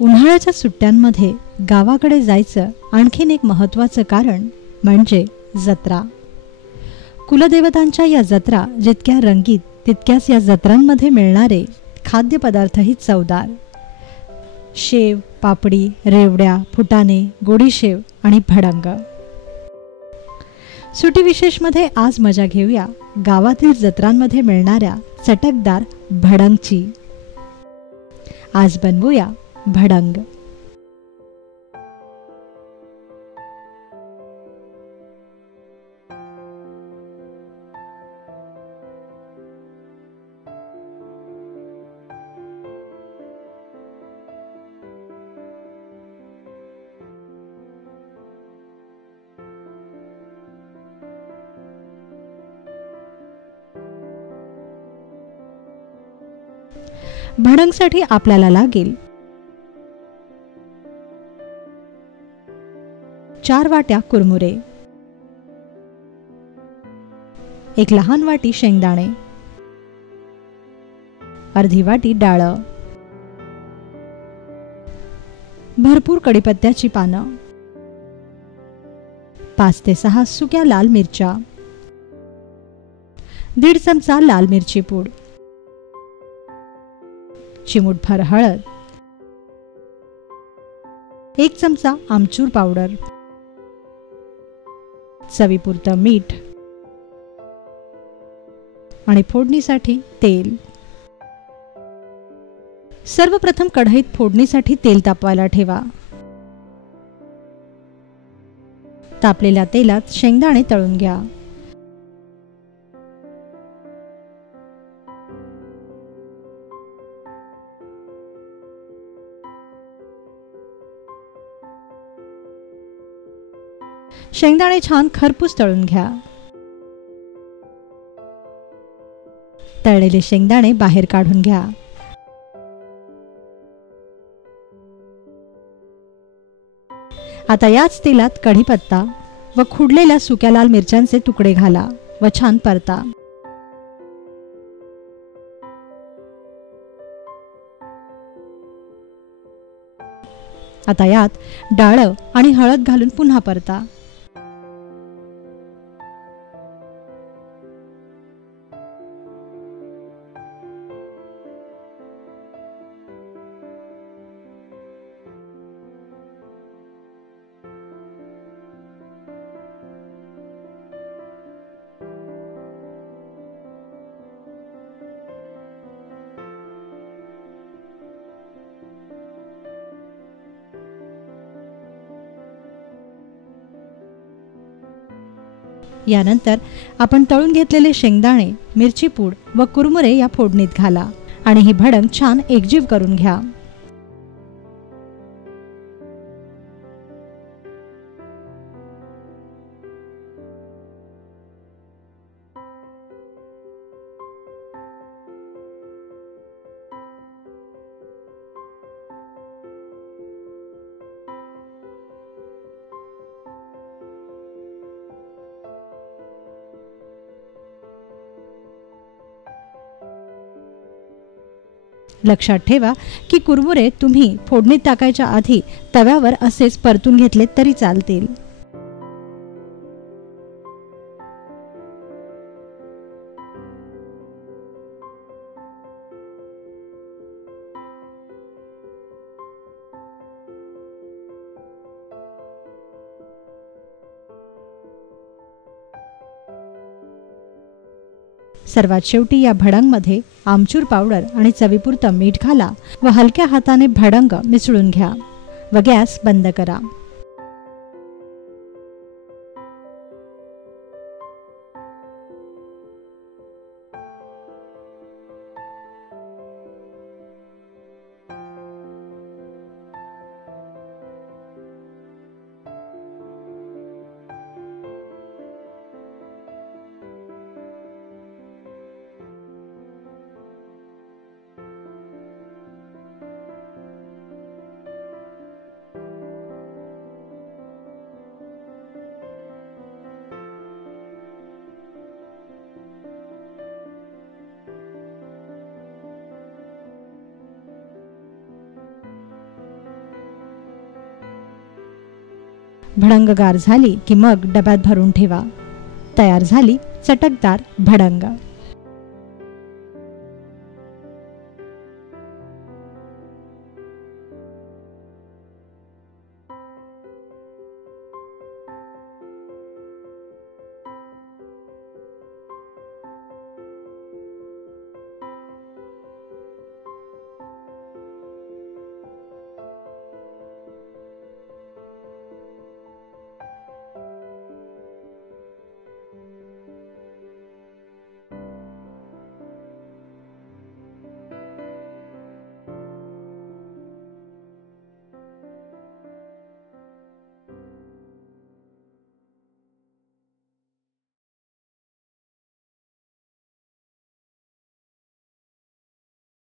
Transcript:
उन्हाळ्याच्या सुट्ट्यांमध्ये गावाकडे जायचं आणखीन एक महत्त्वाचं कारण म्हणजे जत्रा. कुलदेवतांच्या या जत्रा जितक्या रंगीत तितक्याच या जत्रांमध्ये मिळणारे खाद्यपदार्थही चवदार. शेव, पापडी, रेवड्या, फुटाणे, गोडीशेव आणि भडंग. सुटी विशेषमध्ये आज मजा घेऊया गावातील जत्रांमध्ये मिळणाऱ्या चटकदार भडंगची. आज बनवूया भडंग. भडंगसाठी आपल्याला लागेल 4 वाट्या कुरमुरे, 1 लहान वाटी शेंगदाणे, अर्धी वाटी डाळं, भरपूर कढीपत्त्याची पानं, 5 ते 6 सुक्या लाल मिरच्या, 1.5 चमचा लाल मिरची पूड, चिमूटभर हळद, 1 चमचा आमचूर पावडर, चवीपुरतं मीठ आणि फोडणीसाठी तेल. सर्वप्रथम कढईत फोडणीसाठी तेल तापवायला ठेवा. तापलेल्या तेलात शेंगदाणे तळून घ्या. शेंगदाणे छान खरपूस तळून घ्या. तळलेले शेंगदाणे बाहेर काढून घ्या. आता याच तेलात कढीपत्ता व खुडलेल्या सुक्या लाल मिरच्यांचे तुकडे घाला व छान परता. आता यात डाळ आणि हळद घालून पुन्हा परता. यानंतर आपण तळून घेतलेले शेंगदाणे, मिरची पूड व कुरमुरे या फोडणीत घाला आणि ही भडंग छान एकजीव करून घ्या. लक्षात ठेवा की कुरमुरे तुम्ही फोडणीत टाकायच्या आधी तव्यावर असेच परतून घेतले तरी चालतील. सर्वात शेवटी या भडंगमध्ये आमचूर पावडर आणि चवीपुरतं मीठ घाला व हलक्या हाताने भडंग मिसळून घ्या व गॅस बंद करा. भडंग गार झाली की मग डब्यात भरून ठेवा. तयार झाली चटकदार भडंग.